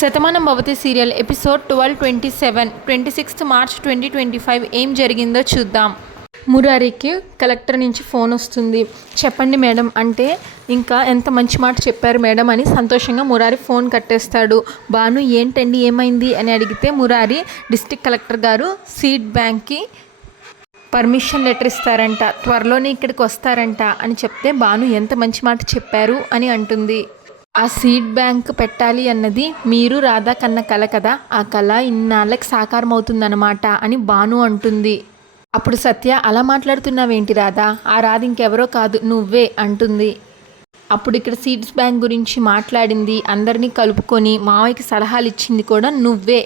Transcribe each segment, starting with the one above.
Shatamanam Bhavati serial episode 1227 26th March 2025 ఏం జరిగిందో చూద్దాం. మురారికి కలెక్టర్ నుంచి ఫోన్ వస్తుంది. చెప్పండి మేడం అంటే ఇంకా ఎంత మంచి మాట చెప్పారు మేడం అని సంతోషంగా మురారి ఫోన్ కట్టేస్తాడు. భాను ఏంటండి ఏమైంది అని అడిగితే మురారి డిస్ట్రిక్ట్ కలెక్టర్ గారు సీడ్ బ్యాంక్కి పర్మిషన్ లెటర్ ఇస్తారంట, త్వరలోనే ఇక్కడికి వస్తారంట అని చెప్తే భాను ఎంత మంచి మాట చెప్పారు అని అంటుంది. ఆ సీడ్ బ్యాంక్ పెట్టాలి అన్నది మీరు రాధా కన్న కల కదా, ఆ కళ ఇన్నాళ్ళకి సాకారం అవుతుందన్నమాట అని భాను అంటుంది. అప్పుడు సత్య అలా మాట్లాడుతున్నావేంటి రాధా, ఆ రాధ ఇంకెవరో కాదు నువ్వే అంటుంది. అప్పుడు ఇక్కడ సీడ్స్ బ్యాంక్ గురించి మాట్లాడింది, అందరినీ కలుపుకొని మావయ్యకి సలహాలు ఇచ్చింది కూడా నువ్వే,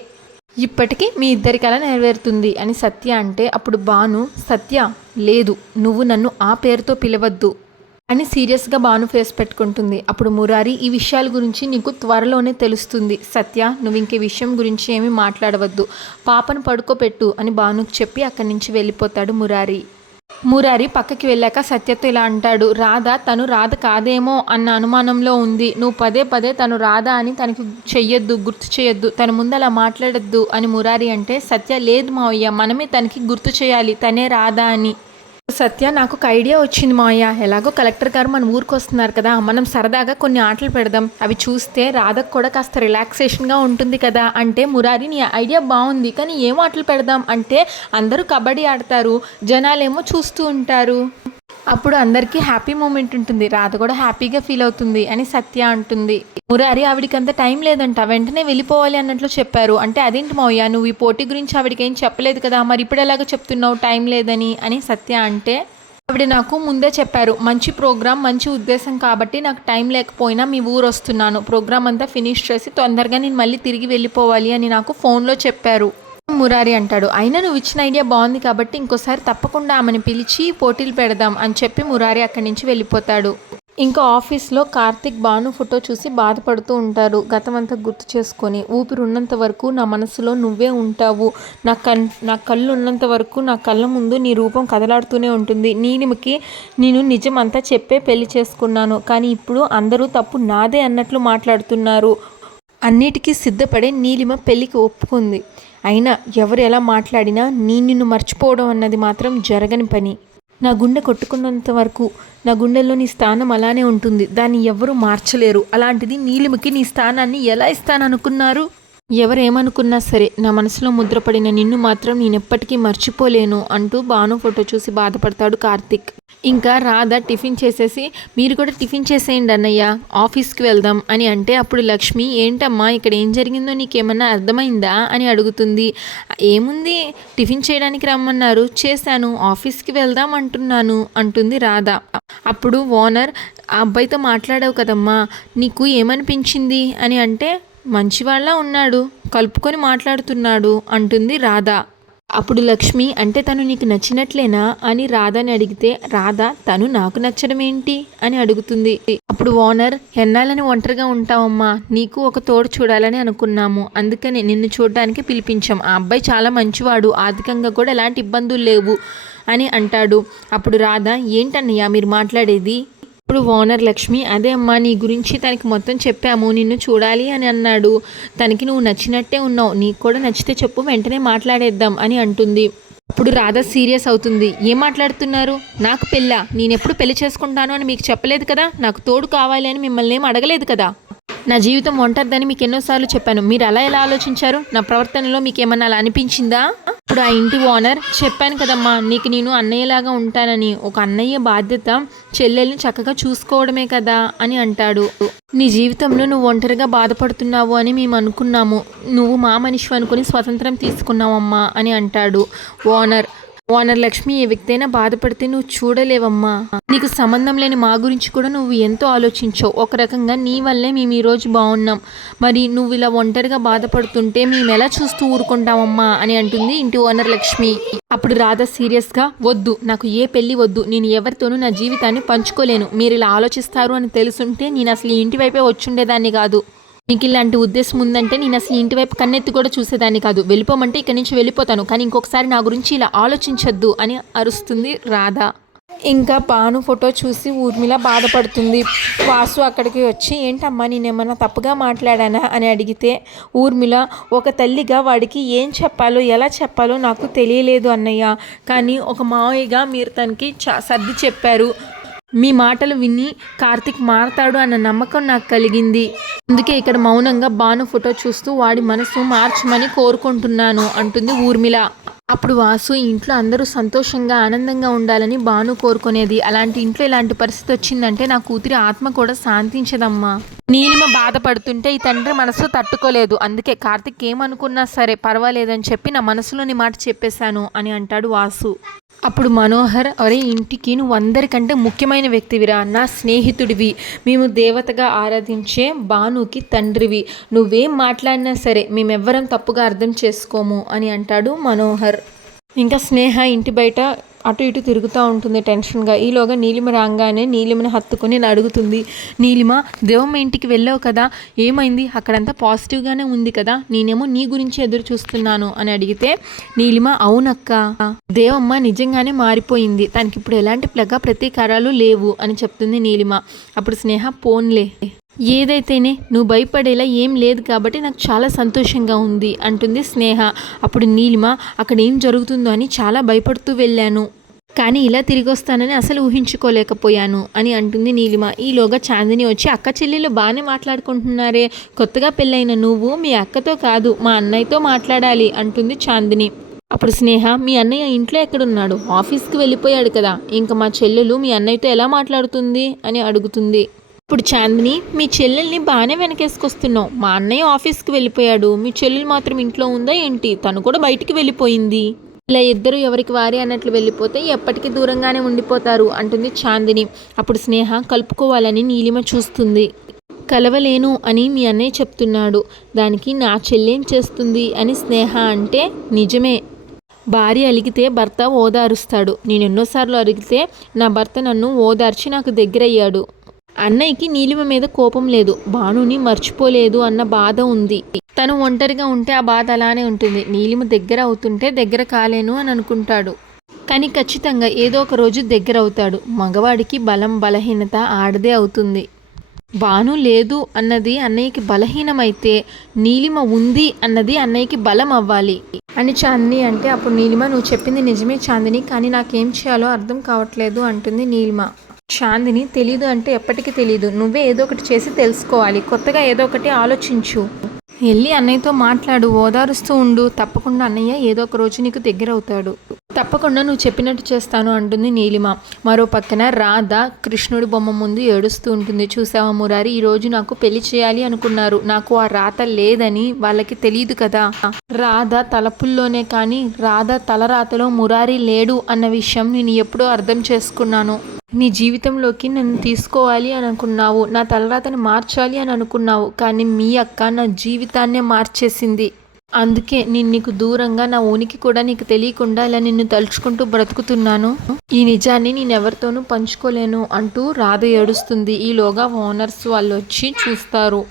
ఇప్పటికీ మీ ఇద్దరి కల నెరవేరుతుంది అని సత్య అంటే అప్పుడు భాను సత్య లేదు నువ్వు నన్ను ఆ పేరుతో పిలవద్దు అని సీరియస్గా భాను ఫేస్ పెట్టుకుంటుంది. అప్పుడు మురారి ఈ విషయాల గురించి నీకు త్వరలోనే తెలుస్తుంది సత్య, నువ్వు ఇంకే విషయం గురించి ఏమీ మాట్లాడవద్దు, పాపను పడుకోపెట్టు అని భానుకు చెప్పి అక్కడి నుంచి వెళ్ళిపోతాడు మురారి. మురారి పక్కకి వెళ్ళాక సత్యతో ఇలా అంటాడు, రాధ తను రాధ కాదేమో అన్న అనుమానంలో ఉంది, నువ్వు పదే పదే తను రాధ అని తనకి చెయ్యొద్దు, గుర్తు చేయొద్దు, తన ముందు అలా మాట్లాడొద్దు అని మురారి అంటే సత్య లేదు మావయ్య మనమే తనకి గుర్తు చేయాలి తనే రాధ అని. సత్య నాకు ఒక ఐడియా వచ్చింది మావయ్య, ఎలాగో కలెక్టర్ గారు మన ఊరికి వస్తున్నారు కదా, మనం సరదాగా కొన్ని ఆటలు పెడదాం, అవి చూస్తే రాధకు కూడా కాస్త రిలాక్సేషన్గా ఉంటుంది కదా అంటే మురారి నీ ఐడియా బాగుంది కానీ ఏం ఆటలు పెడదాం అంటే అందరూ కబడ్డీ ఆడతారు, జనాలేమో చూస్తూ ఉంటారు, అప్పుడు అందరికీ హ్యాపీ మూమెంట్ ఉంటుంది, రాధ కూడా హ్యాపీగా ఫీల్ అవుతుంది అని సత్య అంటుంది. మురారి ఆవిడికి అంత టైం లేదంట, వెంటనే వెళ్ళిపోవాలి అన్నట్లు చెప్పారు అంటే అదేంటి మావయ్య నువ్వు ఈ పోటీ గురించి ఆవిడకి ఏం చెప్పలేదు కదా, మరి ఇప్పుడు ఎలాగో చెప్తున్నావు టైం లేదని అని సత్య అంటే ఆవిడ నాకు ముందే చెప్పారు మంచి ప్రోగ్రామ్ మంచి ఉద్దేశం కాబట్టి నాకు టైం లేకపోయినా మీ ఊరు వస్తున్నాను, ప్రోగ్రామ్ అంతా ఫినిష్ చేసి తొందరగా నేను మళ్ళీ తిరిగి వెళ్ళిపోవాలి అని నాకు ఫోన్లో చెప్పారు. మురారి అంటాడు అయినా నువ్వు ఇచ్చిన ఐడియా బాగుంది కాబట్టి ఇంకోసారి తప్పకుండా ఆమెను పిలిచి పోటీలు పెడదాం అని చెప్పి మురారి అక్కడి నుంచి వెళ్ళిపోతాడు. ఇంకా ఆఫీస్లో కార్తిక్ భాను ఫోటో చూసి బాధపడుతూ ఉంటారు. గతమంతా గుర్తు చేసుకొని ఊపిరి ఉన్నంత వరకు నా మనసులో నువ్వే ఉంటావు, నా కళ్ళు ఉన్నంత వరకు నా కళ్ళ ముందు నీ రూపం కదలాడుతూనే ఉంటుంది, నీలిమకి నేను నిజం అంతా చెప్పే పెళ్లి చేసుకున్నాను కానీ ఇప్పుడు అందరూ తప్పు నాదే అన్నట్లు మాట్లాడుతున్నారు, అన్నిటికీ సిద్ధపడే నీలిమ పెళ్ళికి ఒప్పుకుంది, అయినా ఎవరు ఎలా మాట్లాడినా నిన్ను మర్చిపోవడం అన్నది మాత్రం జరగని పని, నా గుండె కొట్టుకున్నంత వరకు నా గుండెల్లో నీ స్థానం అలానే ఉంటుంది, దాన్ని ఎవరు మార్చలేరు, అలాంటిది నీలిమకి నీ స్థానాన్ని ఎలా ఇస్తాననుకున్నారు, ఎవరేమనుకున్నా సరే నా మనసులో ముద్రపడిన నిన్ను మాత్రం నేనెప్పటికీ మర్చిపోలేను అంటూ భాను ఫోటో చూసి బాధపడతాడు కార్తిక్. ఇంకా రాధ టిఫిన్ చేసేసి మీరు కూడా టిఫిన్ చేసేయండి అన్నయ్య ఆఫీస్కి వెళ్దాం అని అంటే అప్పుడు లక్ష్మి ఏంటమ్మా ఇక్కడ ఏం జరిగిందో నీకేమన్నా అర్థమైందా అని అడుగుతుంది. ఏముంది టిఫిన్ చేయడానికి రమ్మన్నారు చేశాను, ఆఫీస్కి వెళ్దాం అంటున్నాను అంటుంది రాధ. అప్పుడు ఓనర్ ఆ అబ్బాయితో మాట్లాడావు కదమ్మా నీకు ఏమనిపించింది అని అంటే మంచివాళ్ళ ఉన్నాడు, కలుపుకొని మాట్లాడుతున్నాడు అంటుంది రాధ. అప్పుడు లక్ష్మి అంటే తను నీకు నచ్చినట్లేనా అని రాధని అడిగితే రాధ తను నాకు నచ్చడం ఏంటి అని అడుగుతుంది. అప్పుడు ఓనర్ ఎన్నాళ్ళని ఒంటరిగా ఉంటావమ్మా, నీకు ఒక తోడు చూడాలని అనుకున్నాము, అందుకని నిన్ను చూడడానికి పిలిపించాం, ఆ అబ్బాయి చాలా మంచివాడు, ఆర్థికంగా కూడా ఎలాంటి ఇబ్బందులు లేవు అని అంటాడు. అప్పుడు రాధ ఏంటన్నయ్యా మీరు మాట్లాడేది. ఇప్పుడు ఓనర్ లక్ష్మి అదే అమ్మా నీ గురించి తనకి మొత్తం చెప్పాము, నిన్ను చూడాలి అని అన్నాడు, తనకి నువ్వు నచ్చినట్టే ఉన్నావు, నీకు కూడా నచ్చితే చెప్పు వెంటనే మాట్లాడేద్దాం అని అంటుంది. అప్పుడు రాధ సీరియస్ అవుతుంది. ఏం మాట్లాడుతున్నారు, నాకు పెళ్ళా, నేనెప్పుడు పెళ్లి చేసుకుంటాను అని మీకు చెప్పలేదు కదా, నాకు తోడు కావాలి అని మిమ్మల్ని ఏం అడగలేదు కదా, నా జీవితం ఒంటరిదని మీకు ఎన్నోసార్లు చెప్పాను, మీరు అలా ఎలా ఆలోచించారు, నా ప్రవర్తనలో మీకు ఏమన్నా అలా అనిపించిందా. ఇప్పుడు ఆ ఇంటి ఓనర్ చెప్పాను కదమ్మా నీకు నేను అన్నయ్యలాగా ఉంటానని, ఒక అన్నయ్య బాధ్యత చెల్లెల్ని చక్కగా చూసుకోవడమే కదా అని అంటాడు. నీ జీవితంలో నువ్వు ఒంటరిగా బాధపడుతున్నావు అని మేము అనుకున్నాము, నువ్వు మా మనిషి అనుకుని స్వతంత్రం తీసుకున్నావమ్మా అని అంటాడు ఓనర్ లక్ష్మి ఏ వ్యక్తైనా బాధపడితే నువ్వు చూడలేవమ్మా, నీకు సంబంధం లేని మా గురించి కూడా నువ్వు ఎంతో ఆలోచించావు, ఒక రకంగా నీ వల్లే మేము ఈరోజు బాగున్నాం, మరి నువ్వు ఇలా ఒంటరిగా బాధపడుతుంటే మేము ఎలా చూస్తూ ఊరుకుంటామమ్మా అని అంటుంది ఇంటి ఓనర్ లక్ష్మి. అప్పుడు రాధ సీరియస్గా వద్దు నాకు ఏ పెళ్ళి వద్దు, నేను ఎవరితోనూ నా జీవితాన్ని పంచుకోలేను, మీరు ఇలా ఆలోచిస్తారు అని తెలుసుంటే నేను అసలు ఇంటి వైపే వచ్చుండేదాన్ని కాదు, నీకు ఇలాంటి ఉద్దేశం ఉందంటే నేను అసలు ఇంటి వైపు కన్నెత్తి కూడా చూసేదాన్ని కాదు, వెళ్ళిపోమంటే ఇక్కడి నుంచి వెళ్ళిపోతాను కానీ ఇంకొకసారి నా గురించి ఇలా ఆలోచించొద్దు అని అరుస్తుంది రాధ. ఇంకా భాను ఫోటో చూసి ఊర్మిళ బాధపడుతుంది. వాసు అక్కడికి వచ్చి ఏంటమ్మా నేనేమన్నా తప్పుగా మాట్లాడానా అని అడిగితే ఊర్మిళ ఒక తల్లిగా వాడికి ఏం చెప్పాలో ఎలా చెప్పాలో నాకు తెలియలేదు అన్నయ్య, కానీ ఒక మావయ్యగా మీరు తనకి సర్ది చెప్పారు. మీ మాటలు విని కార్తిక్ మారతాడు అన్న నమ్మకం నాకు కలిగింది. అందుకే ఇక్కడ మౌనంగా భాను ఫోటో చూస్తూ వాడి మనసు మార్చమని కోరుకుంటున్నాను అంటుంది ఊర్మిళ. అప్పుడు వాసు ఇంట్లో అందరూ సంతోషంగా ఆనందంగా ఉండాలని భాను కోరుకునేది. అలాంటి ఇంట్లో ఇలాంటి పరిస్థితి వచ్చిందంటే నా కూతురి ఆత్మ కూడా శాంతించదమ్మా. నీలిమ బాధపడుతుంటే ఈ తండ్రి మనసు తట్టుకోలేదు. అందుకే కార్తిక్ ఏమనుకున్నా సరే పర్వాలేదని చెప్పి నా మనసులోని మాట చెప్పేశాను అని అంటాడు వాసు. అప్పుడు మనోహర్, అరే ఇంటికి నువ్వు అందరికంటే ముఖ్యమైన వ్యక్తివిరా, నా స్నేహితుడివి, మేము దేవతగా ఆరాధించే భానుకి తండ్రివి, నువ్వేం మాట్లాడినా సరే మేమెవ్వరం తప్పుగా అర్థం చేసుకోము అని అంటాడు మనోహర్. ఇంకా స్నేహ ఇంటి బయట అటు ఇటు తిరుగుతూ ఉంటుంది టెన్షన్గా. ఈలోగా నీలిమ రాగానే నీలిమని హత్తుకొని అడుగుతుంది, నీలిమ దేవమ్మ ఇంటికి వెళ్ళావు కదా, ఏమైంది, అక్కడంతా పాజిటివ్గానే ఉంది కదా, నేనేమో నీ గురించి ఎదురు చూస్తున్నాను అని అడిగితే నీలిమ, అవునక్క, దేవమ్మ నిజంగానే మారిపోయింది, తనకి ఇప్పుడు ఎలాంటి ప్రతీకారాలు లేవు అని చెప్తుంది నీలిమ. అప్పుడు స్నేహ, పోన్లే ఏదైతేనే నువ్వు భయపడేలా ఏం లేదు కాబట్టి నాకు చాలా సంతోషంగా ఉంది అంటుంది స్నేహ. అప్పుడు నీలిమ, అక్కడ ఏం జరుగుతుందో అని చాలా భయపడుతూ వెళ్ళాను, కానీ ఇలా తిరిగి వస్తానని అసలు ఊహించుకోలేకపోయాను అని అంటుంది నీలిమ. ఈలోగా చాందిని వచ్చి, అక్క చెల్లెలు బాగానే మాట్లాడుకుంటున్నారే, కొత్తగా పెళ్ళైన నువ్వు మీ అక్కతో కాదు మా అన్నయ్యతో మాట్లాడాలి అంటుంది చాందిని. అప్పుడు స్నేహ, మీ అన్నయ్య ఇంట్లో ఎక్కడున్నాడు, ఆఫీస్కి వెళ్ళిపోయాడు కదా, ఇంకా మా చెల్లెలు మీ అన్నయ్యతో ఎలా మాట్లాడుతుంది అని అడుగుతుంది. ఇప్పుడు చాందిని, మీ చెల్లెల్ని బాగానే వెనకేసుకొస్తున్నావు, మా అన్నయ్య ఆఫీస్కి వెళ్ళిపోయాడు, మీ చెల్లెలు మాత్రం ఇంట్లో ఉందా ఏంటి, తను కూడా బయటికి వెళ్ళిపోయింది, ఇలా ఇద్దరు ఎవరికి వారే అన్నట్లు వెళ్ళిపోతే ఎప్పటికీ దూరంగానే ఉండిపోతారు అంటుంది చాందిని. అప్పుడు స్నేహ, కలుపుకోవాలని నీలిమ చూస్తుంది. కలవలేను అని మీ అన్నయ్య చెప్తున్నాడు, దానికి నా చెల్లెం చేస్తుంది అని స్నేహ అంటే, నిజమే, భార్య అలిగితే భర్త ఓదారుస్తాడు, నేను ఎన్నోసార్లు అడిగితే నా భర్త నన్ను ఓదార్చి నాకు దగ్గరయ్యాడు. అన్నయ్యకి నీలిమ మీద కోపం లేదు, భానుని మర్చిపోలేదు అన్న బాధ ఉంది, తను ఒంటరిగా ఉంటే ఆ బాధ అలానే ఉంటుంది, నీలిమ దగ్గర అవుతుంటే దగ్గర కాలేను అని అనుకుంటాడు, కానీ ఖచ్చితంగా ఏదో ఒక రోజు దగ్గర అవుతాడు. మగవాడికి బలం బలహీనత ఆడదే అవుతుంది. భాను లేదు అన్నది అన్నయ్యకి బలహీనమైతే నీలిమ ఉంది అన్నది అన్నయ్యకి బలం అవ్వాలి అని చాందిని అంటే, అప్పుడు నీలిమ, నువ్వు చెప్పింది నిజమే చాందిని, కానీ నాకేం చేయాలో అర్థం కావట్లేదు అంటుంది నీలిమ. చాందిని, తెలీదు అంటే ఎప్పటికీ తెలీదు, నువ్వే ఏదో ఒకటి చేసి తెలుసుకోవాలి, కొత్తగా ఏదో ఒకటి ఆలోచించు, వెళ్ళి అన్నయ్యతో మాట్లాడు, ఓదారుస్తూ ఉండు, తప్పకుండా అన్నయ్య ఏదో ఒక రోజు నీకు దగ్గర అవుతాడు, తప్పకుండా నువ్వు చెప్పినట్టు చేస్తాను అంటుంది నీలిమ. మరో పక్కన రాధ కృష్ణుడి బొమ్మ ముందు ఏడుస్తూ ఉంటుంది. చూసావా మురారి, ఈరోజు నాకు పెళ్లి చేయాలి అనుకున్నారు, నాకు ఆ రాత లేదని వాళ్ళకి తెలియదు కదా, రాధ తలపుల్లోనే కానీ రాధ తలరాతలో మురారి లేడు అన్న విషయం నేను ఎప్పుడో అర్థం చేసుకున్నాను. నీ జీవితంలోకి నన్ను తీసుకోవాలి అని అనుకున్నావు, నా తలరాతని మార్చాలి అని అనుకున్నావు, కానీ మీ అక్క నా జీవితాన్నే మార్చేసింది, అందుకే నేను నీకు దూరంగా నా ఉనికి కూడా నీకు తెలియకుండా ఇలా నిన్ను తలుచుకుంటూ బ్రతుకుతున్నాను, ఈ నిజాన్ని నేనెవరితోనూ పంచుకోలేను అంటూ రాధ ఏడుస్తుంది. ఈలోగా ఓనర్స్ వాళ్ళు వచ్చి చూస్తారు.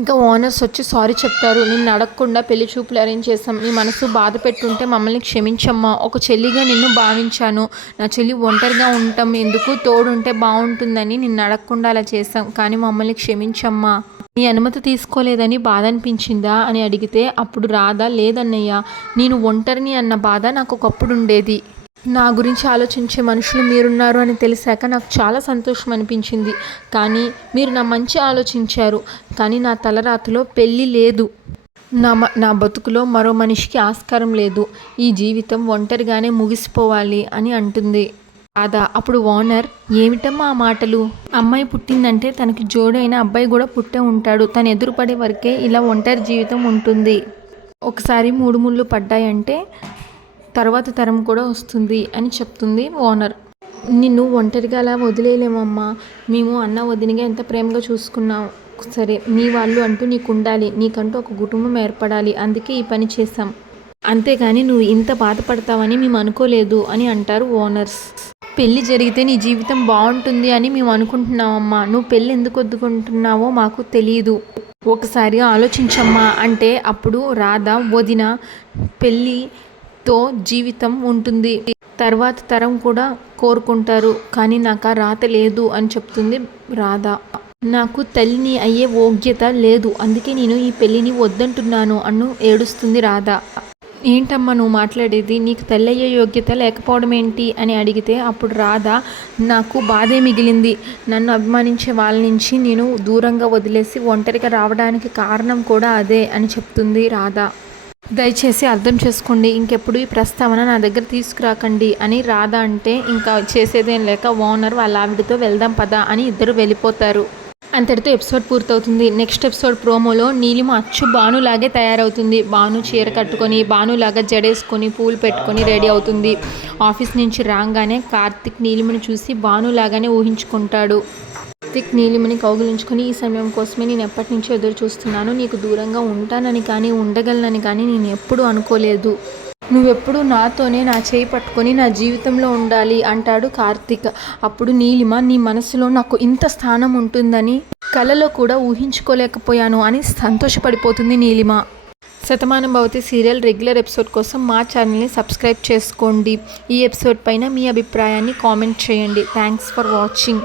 ఇంకా ఓనర్స్ వచ్చి సారీ చెప్తారు, నిన్ను అడగకుండా పెళ్లి చూపులు అరేంజ్ చేసాం, నీ మనసు బాధ పెట్టుంటే మమ్మల్ని క్షమించమ్మా, ఒక చెల్లిగా నిన్ను భావించాను, నా చెల్లి ఒంటరిగా ఉండటం ఎందుకు, తోడుంటే బాగుంటుందని నిన్ను అడగకుండా అలా చేసాం, కానీ మమ్మల్ని క్షమించమ్మా, నీ అనుమతి తీసుకోలేదని బాధ అనిపించిందా అని అడిగితే అప్పుడు రాధ, లేదన్నయ్య, నేను ఒంటరిని అన్న బాధ నాకు ఒకప్పుడు ఉండేది, నా గురించి ఆలోచించే మనుషులు మీరున్నారు అని తెలిసాక నాకు చాలా సంతోషం అనిపించింది, కానీ మీరు నా మంచి ఆలోచించారు, కానీ నా తలరాతలో పెళ్ళి లేదు, నా బతుకులో మరో మనిషికి ఆస్కారం లేదు, ఈ జీవితం ఒంటరిగానే ముగిసిపోవాలి అని అంటుంది రాధ. అప్పుడు ఓనర్, ఏమిటమ్మా ఆ మాటలు, అమ్మాయి పుట్టిందంటే తనకి జోడైన అబ్బాయి కూడా పుట్టే ఉంటాడు, తను ఎదురుపడే వరకే ఇలా ఒంటరి జీవితం ఉంటుంది, ఒకసారి 3 ముళ్ళు పడ్డాయంటే తర్వాత తరం కూడా వస్తుంది అని చెప్తుంది ఓనర్. నిన్ను ఒంటరిగా అలా వదిలేయలేమమ్మా, మేము అన్న వదినగా ఎంత ప్రేమగా చూసుకున్నాం, సరే నీ వాళ్ళు అంటూ నీకు ఉండాలి, నీకంటూ ఒక కుటుంబం ఏర్పడాలి, అందుకే ఈ పని చేశాం, అంతేగాని నువ్వు ఇంత బాధపడతావని మేము అనుకోలేదు అని అంటారు ఓనర్స్. పెళ్ళి జరిగితే నీ జీవితం బాగుంటుంది అని మేము అనుకుంటున్నామమ్మా, నువ్వు పెళ్ళి ఎందుకు వద్దుకుంటున్నావో మాకు తెలియదు, ఒకసారి ఆలోచించమ్మా అంటే అప్పుడు రాధ, వదిన పెళ్ళితో జీవితం ఉంటుంది, తర్వాత తరం కూడా కోరుకుంటారు. కానీ నాకు ఆ రాత లేదు అని చెప్తుంది రాధ. నాకు తల్లిని అయ్యే యోగ్యత లేదు, అందుకే నేను ఈ పెళ్ళిని వద్దంటున్నాను అను ఏడుస్తుంది రాధ. ఏంటమ్మా నువ్వు మాట్లాడేది, నీకు తల్లి అయ్యే యోగ్యత లేకపోవడం ఏంటి అని అడిగితే అప్పుడు రాధ, నాకు బాధే మిగిలింది. నన్ను అభిమానించే వాళ్ళ నుంచి నేను దూరంగా వదిలేసి ఒంటరిగా రావడానికి కారణం కూడా అదే అని చెప్తుంది రాధ. దయచేసి అర్థం చేసుకోండి, ఇంకెప్పుడు ఈ ప్రస్తావన నా దగ్గర తీసుకురాకండి అని రాధ అంటే ఇంకా చేసేదేం లేక ఓనర్ వాళ్ళ ఆవిడతో వెళ్దాం పదా అని ఇద్దరు వెళ్ళిపోతారు. అంతటితో ఎపిసోడ్ పూర్తవుతుంది. నెక్స్ట్ ఎపిసోడ్ ప్రోమోలో నీలిమ అచ్చు భానులాగే తయారవుతుంది. భాను చీర కట్టుకొని భానులాగా జడేసుకొని పూలు పెట్టుకొని రెడీ అవుతుంది. ఆఫీస్ నుంచి రాగానే కార్తిక్ నీలిమని చూసి భానులాగానే ఊహించుకుంటాడు. కార్తిక్ నీలిమని కౌగిలించుకొని, ఈ సమయం కోసమే నేను ఎప్పటి నుంచో ఎదురు చూస్తున్నాను, నీకు దూరంగా ఉంటానని కానీ ఉండగలనని కానీ నేను ఎప్పుడూ అనుకోలేదు, నువ్వెప్పుడు నాతోనే నా చేయి పట్టుకొని నా జీవితంలో ఉండాలి అంటాడు కార్తిక్. అప్పుడు నీలిమ, నీ మనసులో నాకు ఇంత స్థానం ఉంటుందని కలలో కూడా ఊహించుకోలేకపోయాను అని సంతోషపడిపోతుంది Neelima. Shatamanam Bhavati serial regular episode కోసం మా ఛానల్ని సబ్స్క్రైబ్ చేసుకోండి. ఈ ఎపిసోడ్ పైన మీ అభిప్రాయాన్ని కామెంట్ చేయండి. Thanks for watching.